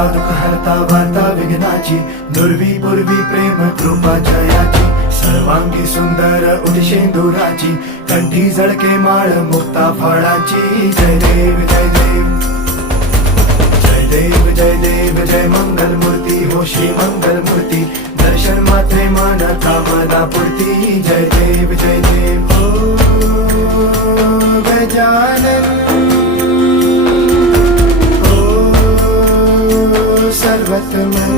हरता दुःख हरता वार्ता विघ्नाची, दुर्वी पूर्वी प्रेम कृपा जयाची, सर्वांगी सुंदर उदिशेंदुराची, कंठी झळके माळ मुक्ता फळाची. जय देव जय देव जय देव जय देव जय मंगल मूर्ती हो श्री मंगल मूर्ती, दर्शन मात्रे मन कामना पूर्ती. जय देव जय देव ओ गजानन ओ सर्वतमन.